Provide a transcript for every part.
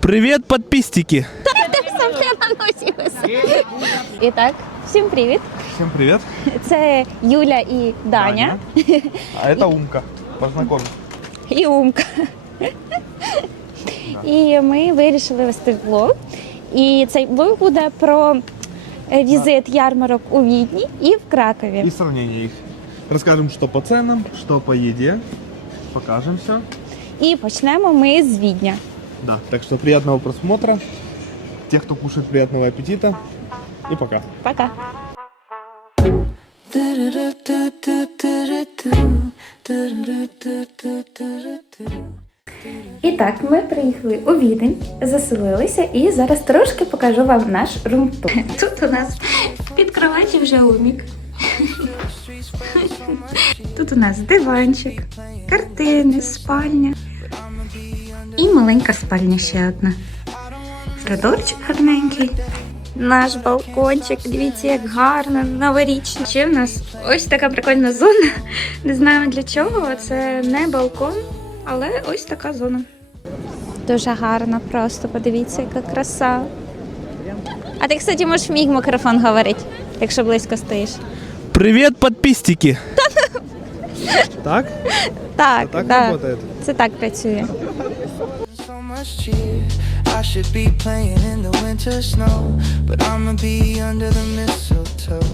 Привет, подписчики! І так, всім привіт! Всем привет. Це Юля і Даня. А это Умка. Познакомься. і Умка. І ми вирішили вести влог. І цей влог буде про е, візит ярмарок у Відні і в Кракові. И сравнение их. Расскажем, что по ценам, что по еде. Покажем все. І почнемо ми з Відня. Да. Так что приятного просмотра. Тех, кто кушает, приятного аппетита. И пока. Пока. І так, ми приїхали у Відень, заселилися і зараз трошки покажу вам наш румтур. Тут у нас під кроваті вже умік. Тут у нас диванчик, картини, спальня. І маленька спальня ще одна. Коридорчик гарненький. Наш балкончик, дивіться, як гарно, новорічно. Ще в нас ось така прикольна зона. Не знаю для чого. Це не балкон, але ось така зона. Дуже гарно, просто подивіться, яка краса. А ти, кстати, можеш в мій мікрофон говорити, якщо близько стоїш. Привет, подписчики! Так? Так, Так так. Це так працює. Much cheer. I should be playing in the winter snow, but I'ma be under the mistletoe.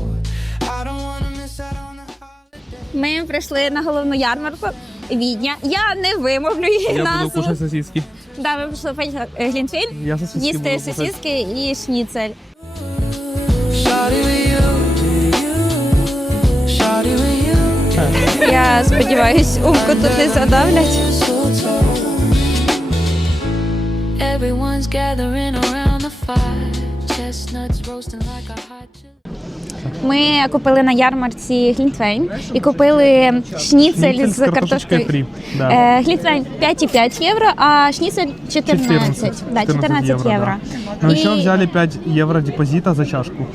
I don't wanna miss out on the Ми прийшли на головну ярмарку Відня. Я не вимовлю її Я буду назву. кушать сосиски. Да, ми прийшли пити е, глінтвейн, Я сосиски їсти буду сосиски і шніцель. Shawty with you, shawty with you. Я сподіваюсь, умку тут не задавлять. Ми купили на ярмарці глінтвейн і купили шніцель з картошкою. да. Е, глінтвейн 5,5 євро, а шніцель 14. Да, 14 євро. Но І ще взяли 5 євро депозита за чашку,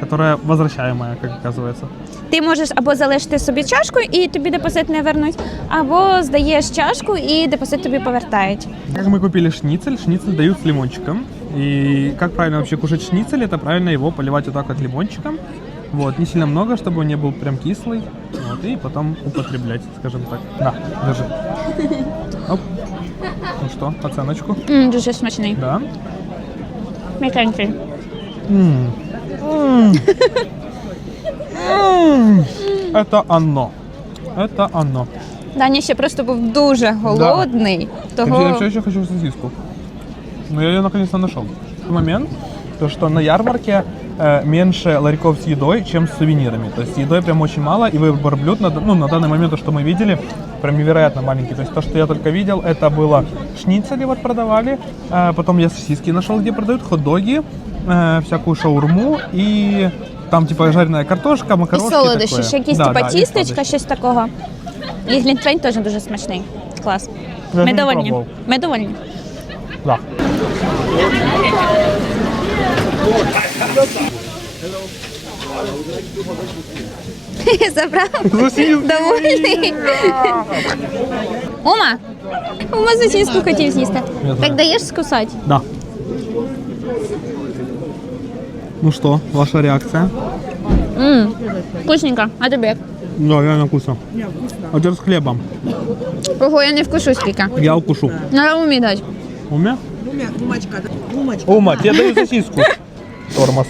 которая возвращаемая, как оказывается. Ти можеш або залишити собі чашку і тобі депозит не вернуть, або здаєш чашку і депозит тобі повертають. Как мы купили шницель, шницель дают с лимончиком. И как правильно вообще кушать шницель, это правильно его поливать вот так вот лимончиком. Вот, не сильно много, чтобы он не был прям кислый. Вот, и потом употреблять, скажем так. На, держи. Оп. Ну что, оценочку? М, дуже смачний. Да. М'якенький. М. Это оно. Это оно. Даня ще просто був дуже голодний. Я Того все еще хочу сосиску. Но я ее наконец-то нашел. Момент, то что на ярмарке э, меньше ларьков с едой, чем с сувенирами. То есть едой прям очень мало, и выбор блюд на, ну, на данный момент, то, что мы видели, прям невероятно маленький. То есть то, что я только видел, это было шницели вот продавали, э, потом я сосиски нашел, где продают, хот-доги, э, всякую шаурму и там типа жареная картошка, і солодощі, такое. ще якісь Да, типа да, тістечка, щось такого. І глінтвейн теж дуже смачний. Клас. Я Ми не довольні. пробував. Ми довольні. Да. Забрав? Сосиски. Довольний. Ума! Ума сосиску хотів з'їсти. Так даєш скусати? Да. Ну что, ваша реакция? Ммм, вкусненько. А тобі як? Да, реально вкусно. А теперь с хлебом. Ого, я не вкушу скільки. Я укушу. Надо умі дати. Уме? Умочка, умочка. Ума, тебе даю сосиску. Тормоз.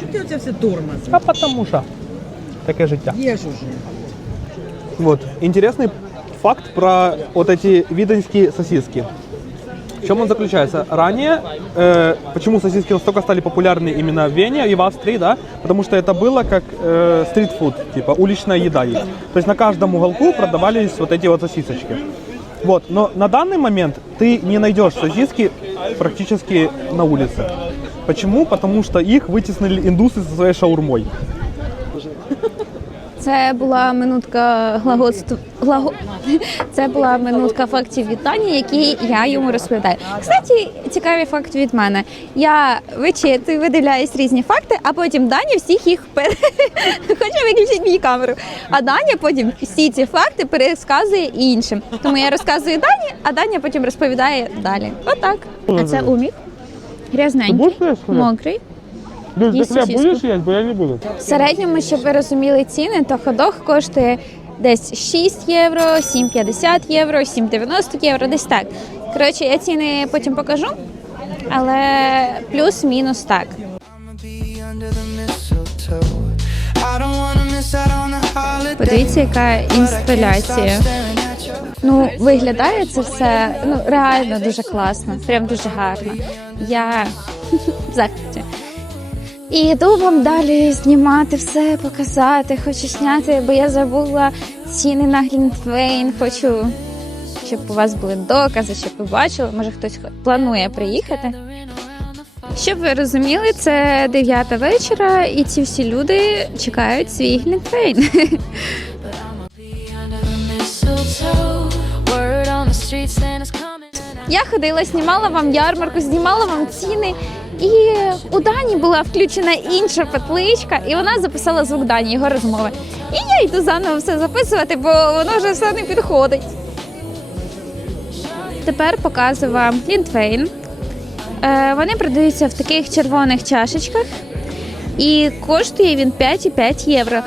Чого ти оце все тормоз? А потому что. Такое життя. Єш уже. Вот, интересный факт про вот эти виденские сосиски. В чем он заключается? Ранее, э, почему сосиски настолько стали популярны именно в Вене и в Австрии, да? Потому что это было как э, стритфуд, типа уличная еда есть. То есть на каждом уголку продавались вот эти вот сосисочки. Вот, но на данный момент ты не найдешь сосиски практически на улице. Почему? Потому что их вытеснили индусы со своей шаурмой. Це була минутка глагольств... глаго... Це була минутка фактів від Тані, які я йому розповідаю. Кстати, цікавий факт від мене. Я вичитую, видивляюсь різні факти, а потім Даня всіх їх пере... Хоче виключити мені камеру. А Даня потім всі ці факти пересказує іншим. Тому я розказую Дані, а Даня потім розповідає далі. Отак. А це умік. Грязненький, мокрий. Люсь, ты хлеб сосиску. бо я не буду. В середньому, щоб ви розуміли ціни, то ходох коштує десь 6 євро, 7,50 євро, 7,90 євро, десь так. Коротше, я ціни потім покажу, але плюс-мінус так. Подивіться, яка інсталяція. Ну, виглядає це все ну, реально дуже класно, прям дуже гарно. Я в захваті. І йду вам далі знімати все, показати, хочу зняти, бо я забула ціни на Глінтвейн. Хочу, щоб у вас були докази, щоб ви бачили. Може хтось планує приїхати. Щоб ви розуміли, це 9 вечора, і ці всі люди чекають свій Глінтвейн. Я ходила, знімала вам ярмарку, знімала вам ціни. І у Дані була включена інша петличка, і вона записала звук Дані, його розмови. І я йду заново все записувати, бо воно вже все не підходить. Тепер показую вам Лінтвейн. Е, вони продаються в таких червоних чашечках. І коштує він 5,5 євро.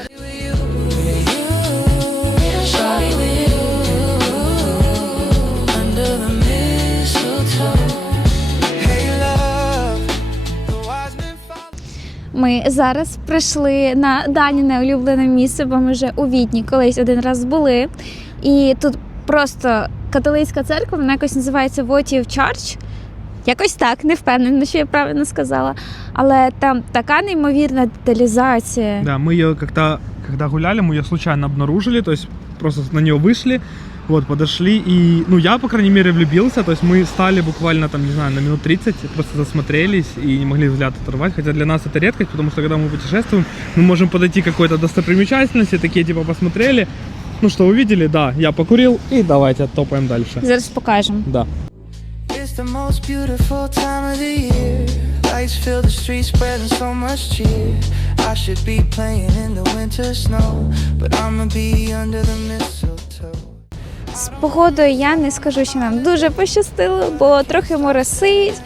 Ми зараз прийшли на Даніне улюблене місце, бо ми вже у Відні колись один раз були. І тут просто католицька церква, вона якось називається Votive Church. Якось так, не впевнена, що я правильно сказала. Але там така неймовірна деталізація. Да, мы ее как-то, когда гуляли, мы ее случайно обнаружили, то есть просто на нее вышли, Вот, подошли, и, ну, я, по крайней мере, влюбился, то есть мы стали буквально, там, не знаю, на минут 30, просто засмотрелись и не могли взгляд оторвать, хотя для нас это редкость, потому что, когда мы путешествуем, мы можем подойти к какой-то достопримечательности, такие, типа, посмотрели, ну, что увидели, да, я покурил, и давайте топаем дальше. Зараз покажемо. Да. It's the most beautiful time of the year. Lights fill the streets, spreading so much cheer. I should be playing in the winter snow, but I'ma be under the mistletoe. З погодою я не скажу, що нам дуже пощастило, бо трохи моросить,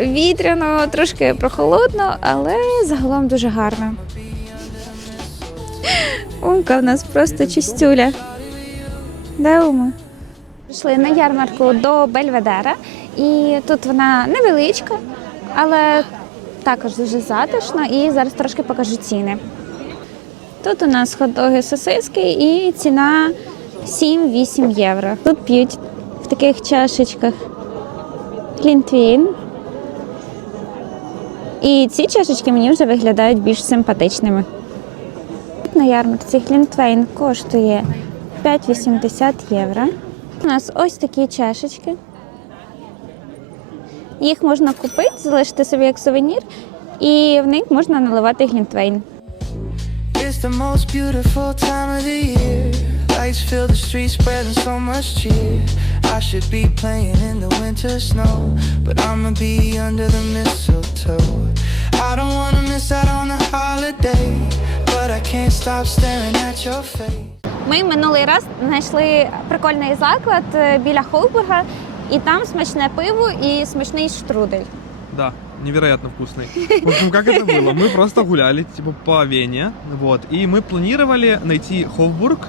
вітряно, трошки прохолодно, але загалом дуже гарно. Умка в нас просто чистюля. Де Ума? Пішли на ярмарку до Бельведера, і тут вона невеличка, але також дуже затишно. І зараз трошки покажу ціни. Тут у нас хот-доги сосиски і ціна 7-8 євро. Тут п'ють в таких чашечках глінтвейн. І ці чашечки мені вже виглядають більш симпатичними. На ярмарці глінтвейн коштує 5,80 євро. У нас ось такі чашечки. Їх можна купити, залишити собі як сувенір, і в них можна наливати глінтвейн. It's the most beautiful time of the year. Lights fill the streets, spreading so much cheer. I should be playing in the winter snow, but I'ma be under the mistletoe. I don't wanna miss out on the holiday, but I can't stop staring at your face. Ми минулий раз знайшли прикольний заклад е, біля Холбурга, і там смачне пиво і смачний штрудель. Да, невероятно вкусный. В общем, как это было? Мы просто гуляли, типа, по Вене, вот, и мы планировали найти Хофбург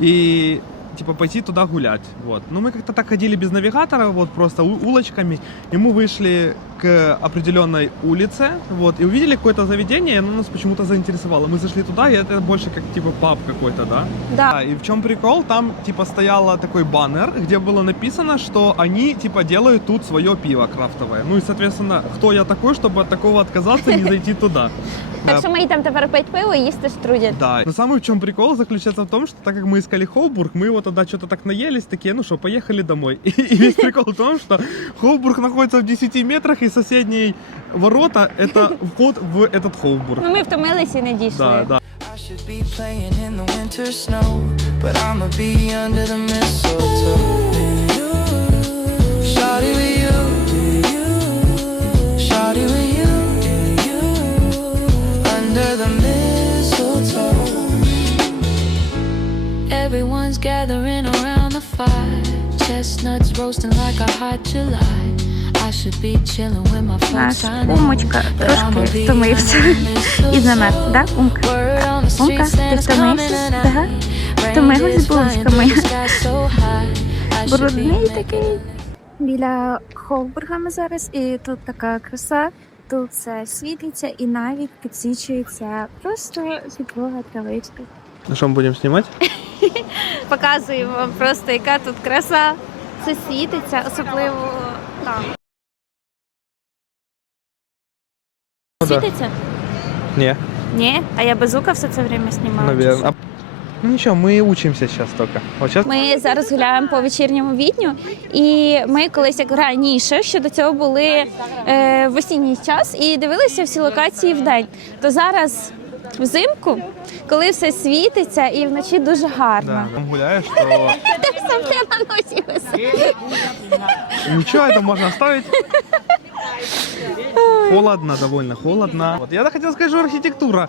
и, типа, пойти туда гулять, вот. Но мы как-то так ходили без навигатора, вот, просто у- улочками, и мы вышли к определенной улице, вот, и увидели какое-то заведение, и оно нас почему-то заинтересовало. Мы зашли туда, и это больше как, типа, паб какой-то, да? Да. Да, и в чем прикол? Там, типа, стоял такой баннер, где было написано, что они, типа, делают тут свое пиво крафтовое. Ну и, соответственно, кто я такой, чтобы от такого отказаться и не зайти туда? Так що ми йдемо тепер пити пиво і їсти штрудель. Да. Но самый в чем прикол заключается в том, что так как мы искали Хоубург, мы его тогда что-то так наелись, такие, ну что, поехали домой. И, и весь прикол в том, что Хоубург находится в 10 метрах, и соседние ворота — это вход в этот Хоубург. Ну ми втомилися і не дійшли. Да, да. I should be playing in the winter snow, but I'ma be under the mistletoe. Shawty with you, shawty with you, under the mistletoe. Everyone's gathering around the fire. Chestnuts roasting like a hot July. Наш Умочка трошки втомився і замер, mistletoe. да, Умка? Умка, ти втомився? Да? Втомилась, Rain булочка моя? the sky so high. I should be Брудний такий. Біля Холбурга ми зараз, і тут така краса. Тут все світиться і навіть підсвічується просто підлога травичка. Ну что мы будем снимать? Показуємо вам просто, яка тут краса. Це світиться, особливо там. Світиться? Не, Ні, а я безука все це время знімала. наверное. А- Ну ничего, мы учимся сейчас только. Вот сейчас Ми зараз гуляємо по вечірньому відню, і ми колись як раніше ще до цього були е, в осінній час і дивилися всі локації в день. То зараз взимку, коли все світиться і вночі дуже гарно. да, там гуляешь, то Сам ти на носі висить. ничего, это можно оставить. Холодно, довольно холодно. Вот я хотел сказать, что архитектура.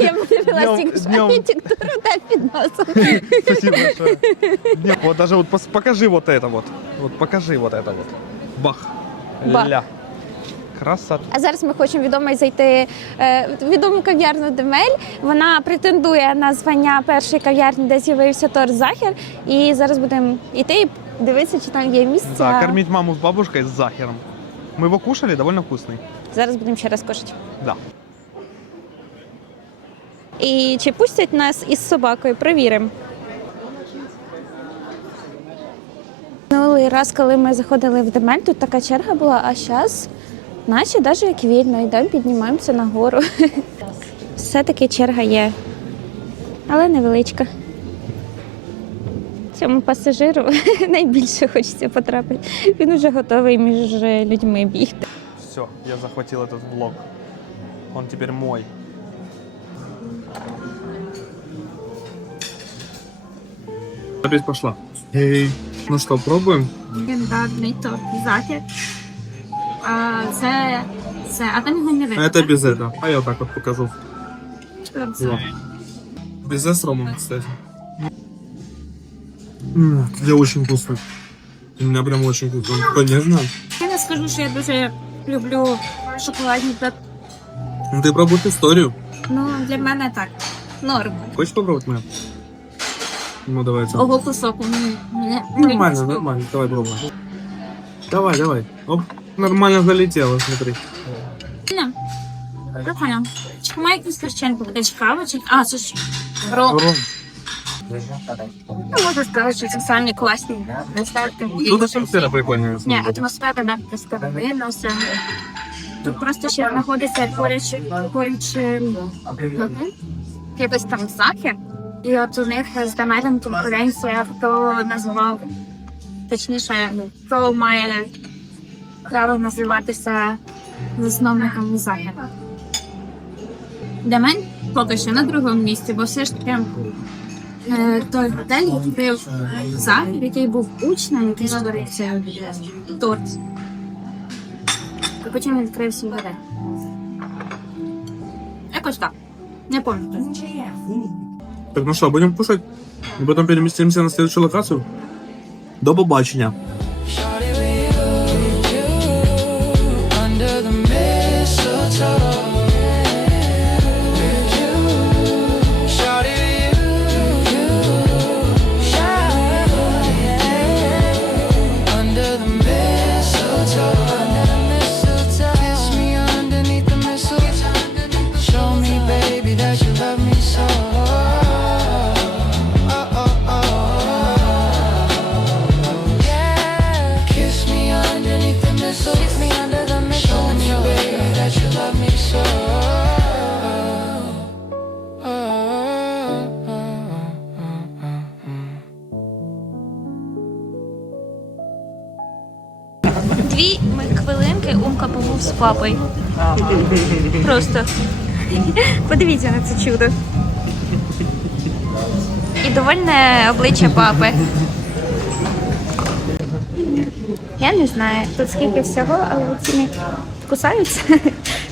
Я подивилась Днем- тільки що днем. архітектуру та під носом. Спасибо большое. Не, вот даже вот пос- покажи вот это вот. Вот покажи вот это вот. Бах. Бах. Ля. Красота. А зараз ми хочемо відомо зайти е, в відому кав'ярню Демель. Вона претендує на звання першої кав'ярні, де з'явився торт Захер. І зараз будемо йти і дивитися, чи там є місця. Да, кормить маму с бабушкой с захером. Мы его кушали, довольно вкусный. Зараз будемо ще раз кушати. Да. І чи пустять нас із собакою? Провіримо. Минулий раз, коли ми заходили в Демель, тут така черга була, а зараз, наче навіть як вільно, йдемо, піднімаємося нагору. Все-таки черга є, але невеличка. Цьому пасажиру найбільше хочеться потрапити. Він уже готовий між людьми бігти. Все, я захватил этот влог. Он теперь мой. Опять пошла. Эй, ну что, пробуем? Легендарний торт Захер. А, це, це, а там його не видно. Это без этого. А я вот так вот покажу. так? Це. Без с ромом, кстати. Я очень вкусно. У меня прям очень вкусно. Конечно. Я не скажу, що я дуже люблю шоколадні торт. Ну ты пробуешь историю. Ну, для мене так. Норм. Хочешь попробовать меня? Ну давай. Сам. Ого, кусок. м, м, м. Нормально, нормально. Давай пробуем. Давай, давай. Оп. Нормально залетело, смотри. Прикольно. Чи має якусь перчинку? Буде цікаво? Чи... А, це ж ром. Ром. Ну, можна сказати, що це самі класні десерти. Тут атмосфера прикольная. Ні, атмосфера, да, просто видно все. Тут просто ще знаходиться поруч, поруч ем, мгм, там захід. І от у них з Демелем конкуренція, хто називав, точніше, хто має право називатися засновником захід. Демель поки що на другому місці, бо все ж таки той готель відкрив захід, який був учнем, який створив торт. І потім він відкрив свій готель. Якось так. Не пам'ятаю. Так, ну что, будем кушать? І потом переместимся на следующую локацию? До побачення. Папою. Просто подивіться на це чудо. І довольне обличчя папи. Я не знаю, тут скільки всього, але ціни кусаються.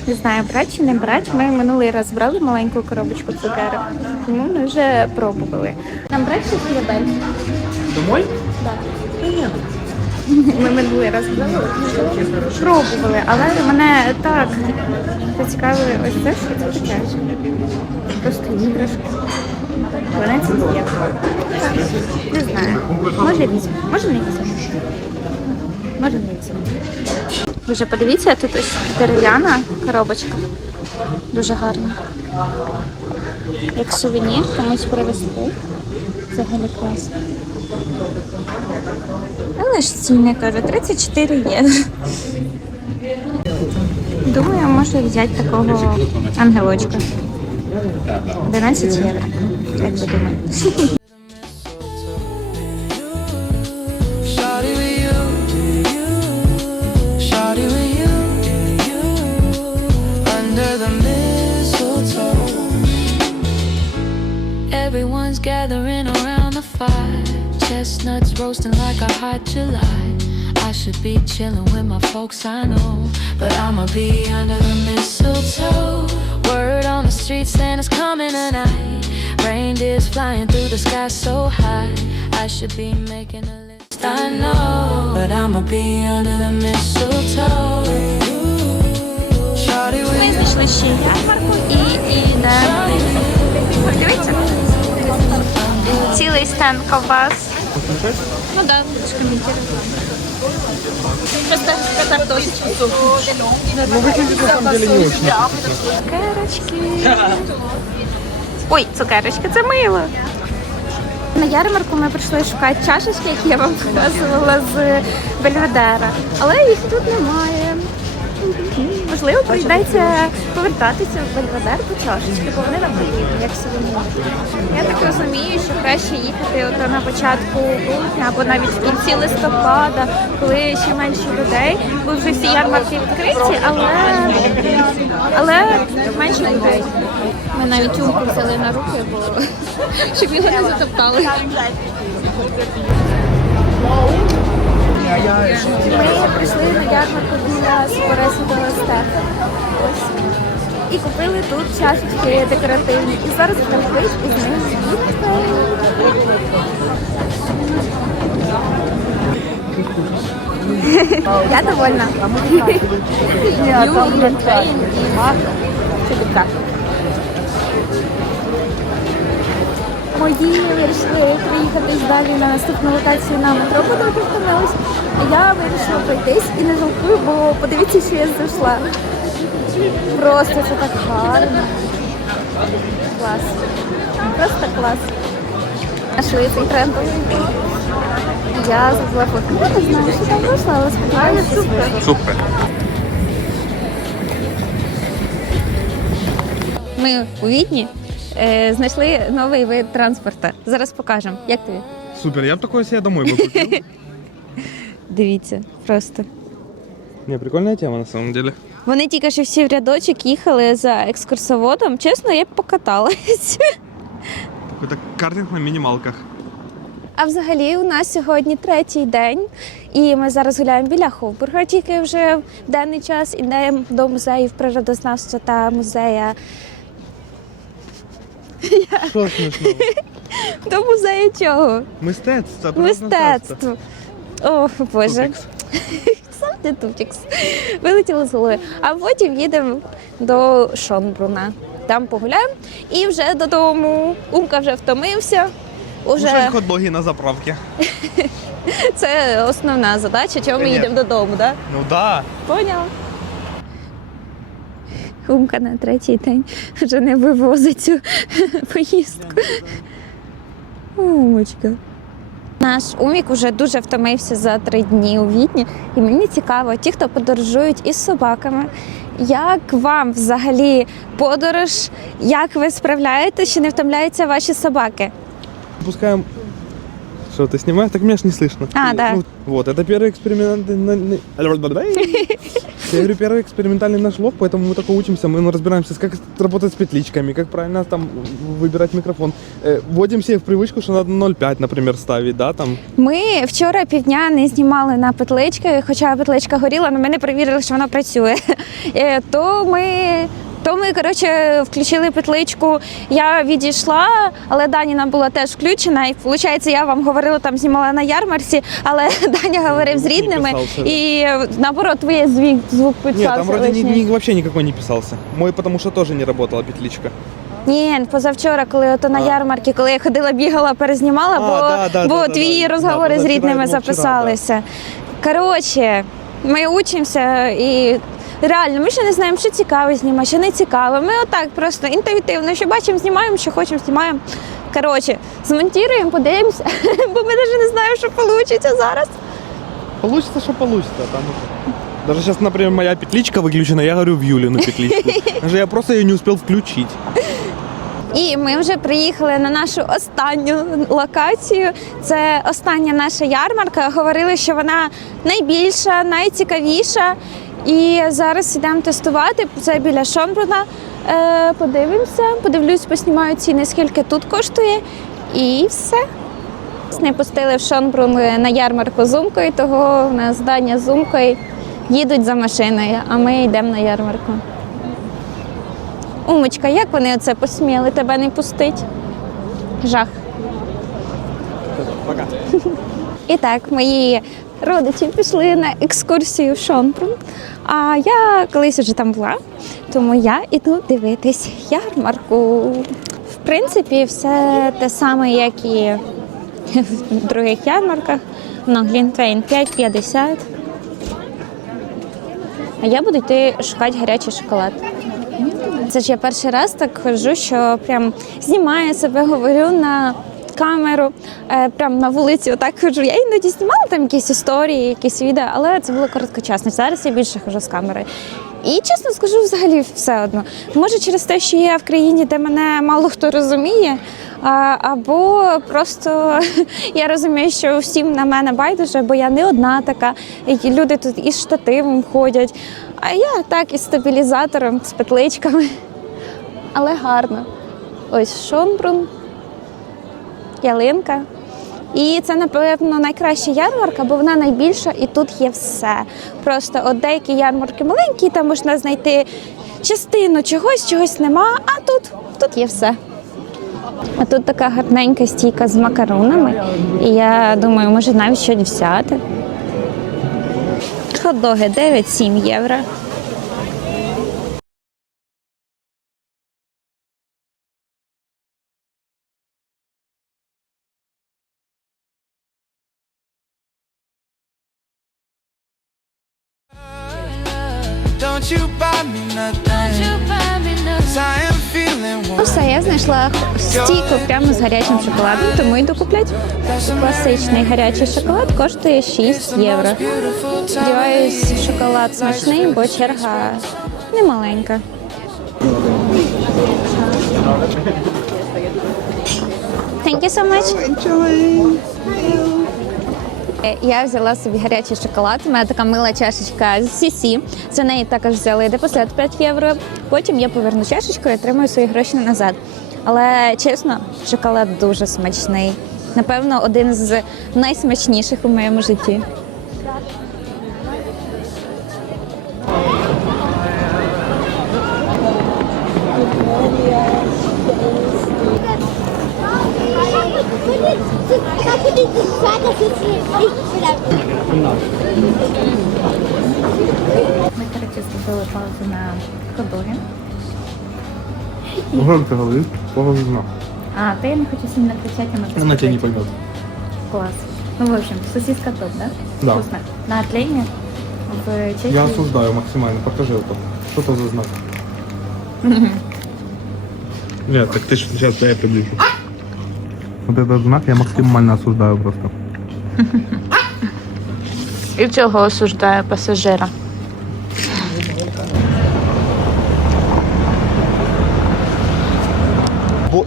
Не знаю, брати чи не брати. Ми минулий раз брали маленьку коробочку цукерок, тому ми вже пробували. Нам брати чи хлібель? Домой? Ми минулий раз пробували, але мене так зацікавили ось це, що це таке. Просто іграшки. 12 євро. Не знаю. Може візьмемо, може не візьмемо. Може не візьмемо. Дуже подивіться, тут ось дерев'яна коробочка. Дуже гарна. Як сувенір, комусь привезти. Взагалі класно. Але ж ціни каже, 34 євро. Думаю, можу взяти такого ангелочка. 12 євро. Як ви думаєте? Chestnuts roasting like a hot July. I should be chilling with my folks, I know. But I'ma be under the mistletoe. Word on the street, Santa's coming tonight. Reindeer's flying through the sky so high. I should be making a list, I know. But I'ma be under the mistletoe. Shawty with Ми знайшли ще ярмарку і йдемо. Дивіться. Цілий стенд ковбас. Ну да, шкамітер. Просто картошечки. Ну, выглядит на самом деле не очень. Цукерочки. Ой, цукерочки, це мило. На ярмарку ми прийшли шукати чашечки, які я вам показувала з Бельведера. Але їх тут немає. Можливо, прийдеться повертатися в Бельведер по чашечки, бо вони нам потрібні, як сувенір. Я так розумію, що краще їхати от на початку грудня або навіть в кінці листопада, коли ще менше людей, бо вже всі ярмарки відкриті, але, але менше людей. Ми навіть умку взяли на руки, бо щоб його не затоптали. Ми прийшли на ярмарку біля Споресового степу. І купили тут чашечки декоративні. І зараз будемо вийти і з їсти. Я довольна. Мої вирішили приїхати далі на наступну локацію на метро. А я вирішила пройтись і не жалкую, бо подивіться, що я знайшла. Просто це так гарно. Клас. Просто клас. Нашли цей трендовий. Я забула фото. Я не знаю, що там вийшло, але сподіваюся, що супер. Супер. Ми у Відні е, знайшли новий вид транспорту. Зараз покажемо. Як тобі? Супер, я бы такое себе домой бы купил. Дивіться, просто. Не, прикольная тема на самом деле. Вони тільки що всі в рядочок їхали за екскурсоводом. Чесно, я б покаталась. Какой-то картинг на минималках. А взагалі у нас сьогодні третій день, і ми зараз гуляємо біля Ховбурга, тільки вже в денний час ідемо до музеїв природознавства та музея Что смешно? до музею чого? Мистецтво. Мистецтво. О, Боже. Сам не тупікс. Вилетіло з голови. А потім їдемо до Шонбруна. Там погуляємо і вже додому. Умка вже втомився. Уже хот-доги на заправке. це основна задача, чого ми їдемо додому, так? Ну да. Поняла. Умка на третій день вже не вивозить цю поїздку. Умочка. Наш Умік уже дуже втомився за три дні у Відні. І мені цікаво, ті, хто подорожують із собаками, як вам взагалі подорож, як ви справляєтеся, чи не втомляються ваші собаки? Пускаем что ты снимаешь, так меня ж не слышно. А, да. Ну, вот, это первый экспериментальный... Я говорю, первый экспериментальный наш влог, поэтому мы только учимся, мы ну, разбираемся, как работать с петличками, как правильно там выбирать микрофон. Э, Вводим себе в привычку, что надо 0,5, например, ставить, да, там. Ми вчора півдня не знімали на петлички, хоча петличка горіла, але ми не перевірили, що вона працює. Е, То ми. то ми, коротше, включили петличку, я відійшла, але Даніна була теж включена. І виходить, я вам говорила, там знімала на ярмарці, але Даня говорив з рідними. І наоборот, твій звук, звук Нет, писався. там вроде лишній. ни- вообще никакой не писался. Мой, потому что тоже не работала петличка. Ні, позавчора, коли ото на А. ярмарці, коли я ходила, бігала, перезнімала, А, бо, да, да, бо да, да, твої да. розговори Да, з рідними вчора, записалися. Коротше, ми учимося і реально ми ще не знаємо, що цікаво знімати, що не цікаво. Ми отак просто інтуїтивно, що бачимо, знімаємо, що хочемо, знімаємо. Коротше, змонтуємо, подивимося, бо ми навіть не знаємо, що вийде зараз. Получится, что получится. Там уже. Даже сейчас, например, моя петличка выключена, я говорю в Юлину петличку. Даже я просто ее не успел включить. І ми вже приїхали на нашу останню локацію. Це остання наша ярмарка. Говорили, що вона найбільша, найцікавіша. І зараз йдемо тестувати. Це біля Шомбруна. Е, подивимося, подивлюсь, поснімаю ціни, скільки тут коштує. І все. Не пустили в Шонбрун на ярмарку зумкою, того в нас здання зумкою їдуть за машиною, а ми йдемо на ярмарку. Умочка, як вони оце посміли тебе не пустить? Жах. Пока. І так, мої родичі пішли на екскурсію в Шонбрун. А я колись вже там була, тому я іду дивитись ярмарку. В принципі, все те саме, як і в других ярмарках. На Глінтвейн 5,50. А я буду йти шукати гарячий шоколад. Це ж я перший раз так ходжу, що прям знімаю себе, говорю на камеру, е, прям на вулиці отак ходжу. Я іноді знімала там якісь історії, якісь відео, але це було короткочасно. Зараз я більше хожу з камерою. І чесно скажу, взагалі все одно. Може, через те, що я в країні, де мене мало хто розуміє, або просто я розумію, що всім на мене байдуже, бо я не одна така. Люди тут із штативом ходять. А я так із стабілізатором, з петличками. Але гарно. Ось Шонбрун, ялинка. І це, напевно, найкраща ярмарка, бо вона найбільша і тут є все. Просто от деякі ярмарки маленькі, там можна знайти частину чогось, чогось нема, а тут, тут є все. А тут така гарненька стійка з макаронами. І я думаю, може навіть щось взяти. Хот-доги 9-7 євро. Знайшла стійку прямо з гарячим шоколадом, тому йду купляти. Класичний гарячий шоколад коштує 6 євро. Сподіваюсь, шоколад смачний, бо черга не маленька. Thank you so much. Е, Я взяла собі гарячий шоколад. У мене така мила чашечка з Сісі. За неї також взяли депозит 5 євро. Потім я поверну чашечку і отримую свої гроші назад. Але чесно, шоколад дуже смачний. Напевно, один з найсмачніших у моєму житті. Ми коротше зробили паузу на ходоги. Уже ты говоришь, положено. А, то я не хочу сильно кричати, а Она тебя не поймет. Класс. Ну, в общем, сосиска топ, да? Да. Вкусно. На отление в Чехии. Я осуждаю максимально. Покажи это. Что это за знак? Нет, так ты сейчас дай я приближу. Вот этот знак я максимально осуждаю просто. І цього осуждає пасажира.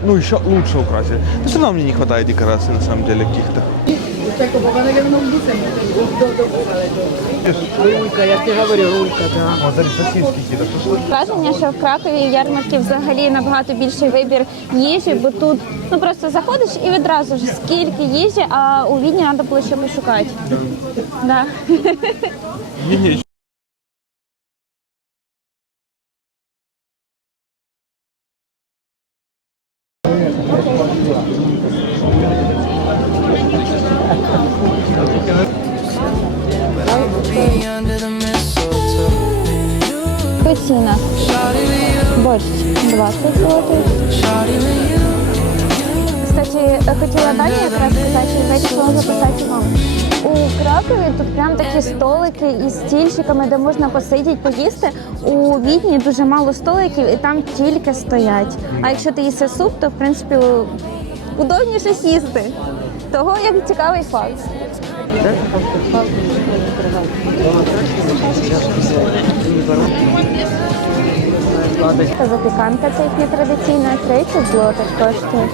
Ну еще лучше украсили. Но все равно мне не хватает декораций на самом деле каких-то. Рулька, я тебе говорю, рулька, да. Вот, смотри, сосиски какие-то. Враження, що в Кракові ярмарки взагалі набагато більший вибір їжі, бо тут ну просто заходиш і відразу ж скільки їжі, а у Відні треба було ще пошукати. Да. Тут столики із стільчиками, де можна посидіти, поїсти. У Відні дуже мало столиків і там тільки стоять. А якщо ти їси суп, то в принципі удобніше сісти. Того як цікавий факт. Запіканка це їхня традиційна 30 злотих коштує.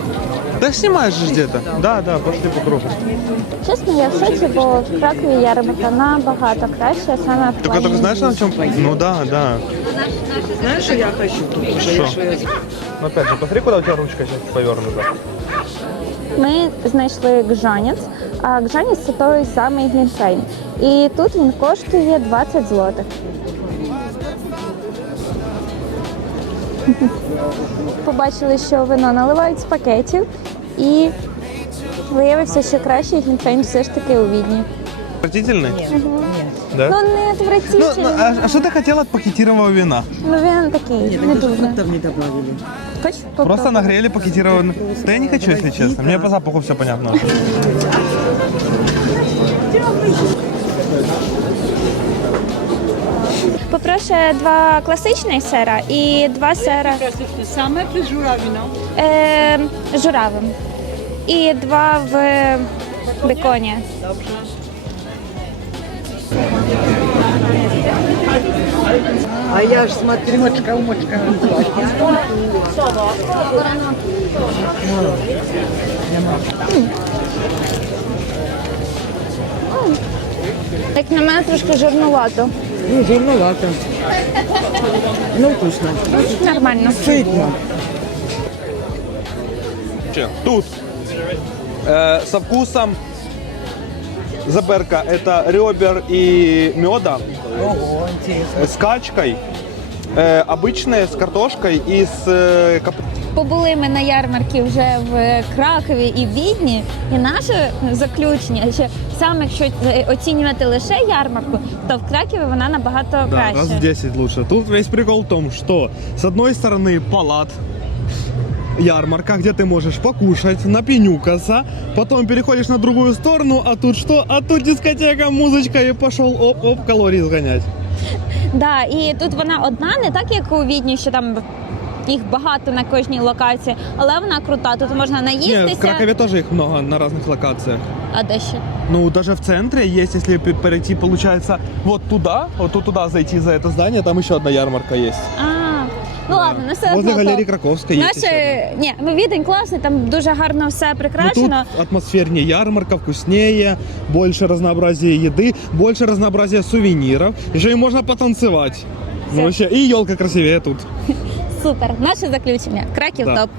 Да снимаешь же где-то. Да, да, пошли по кругу. Чесно, я в шоці, бо в Кракові ярмарка набагато краще, саме в Только, плані знаешь, на чем? Ну да, да. Знаешь, что я хочу тут уже? Что? Я Ну, опять же, посмотри, куда у тебя ручка сейчас повернута. Ми знайшли гжанець, а гжанець це той самий глінтвейн. І тут він коштує 20 злотих. Побачили, що вино наливають з пакетів, і виявився, що кращий глінтвейн все ж таки у Відні. Отвратительный? Ну Да? не Ну, отвратительний, ну, а, а что ты хотела от пакетированного вина? ну він такий, Нет, не так даже дуже. фруктов не добавили. Хоч Просто нагрели пакетированный. Да я не хочу, если честно. Мне по запаху все понятно. Попрошу два класичних сира і два сира Самое плюс журавлина. е, журавим. І два в беконі. А я ж смотрю, мочка, умочка. Як на мене трошки жирнувато. Ну, жирновато. Ну, вкусно. Нормально. Сытно. Тут э, со вкусом заберка это ребер и меда Ого, интересно. э, с качкой, э, обычные с картошкой и с э, кап- Побули ми на ярмарці вже в Кракові і Відні. І наше заключення, що саме якщо оцінювати лише ярмарку, то в Кракові вона набагато Да, краще. раз в 10 лучше. Тут весь прикол в том, что с одной стороны палат, ярмарка, где ты можешь покушать, напенюкаться, потом переходишь на другую сторону, а тут что? А тут дискотека, музычка и пошел оп-оп калории сгонять. Да, і тут вона одна, не так як у Відні, що там їх багато на кожній локації, але вона крута. Тут можна Не, в наїстися. Кракове тоже их много на разных локациях. А де ще? Ну, даже в центре есть, если пе- перейти, получается, вот туда, вот тут туда зайти за это здание, там еще одна ярмарка есть. А, ну ладно, не все Возле одно, то галереи Краковской есть еще Наше одна. ні, ну відень класний, там дуже гарно все Ну, тут прикрашено. атмосфернее ярмарка, вкуснее, больше разнообразия еды, больше разнообразия сувениров. Еще и можно потанцевать. Ну, вообще, и елка красивее тут. Супер. Наше заключення. Краків Да. топ.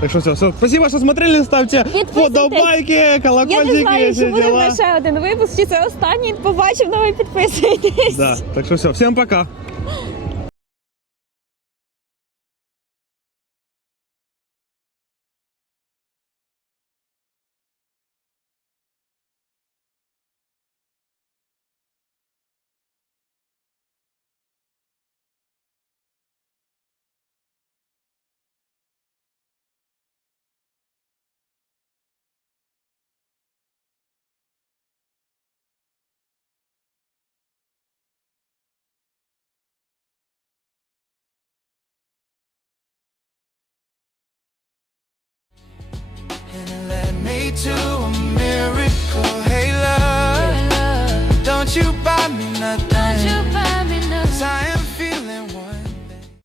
Так что все, все. Спасибо, что смотрели. Ставьте Подписывайтесь. подобайки, Я не колокольчики, знаю, все чи буде дела. ще один випуск, чи це останній. Побачив, новий ви підписуйтесь. Да, так что все. Всем пока.